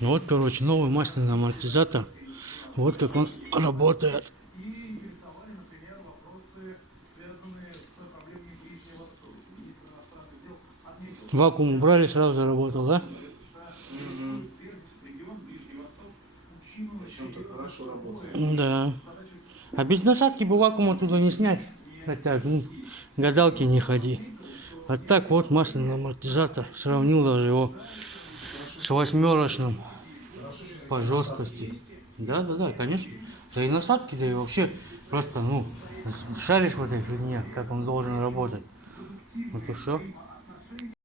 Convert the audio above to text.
Ну вот, короче, новый масляный амортизатор. Вот как он работает. Вакуум убрали, сразу заработал, да? Угу. Причем так хорошо работает. Да. А без насадки бы вакуум оттуда не снять. Хотя, ну, гадалки не ходи. А так вот масляный амортизатор. Сравнил даже его с восьмерочным Хорошо, что по такие насадки жесткости. есть. Да, конечно. Да и насадки, да и вообще просто, ну, шаришь в этой фигне, как он должен работать. Вот и все.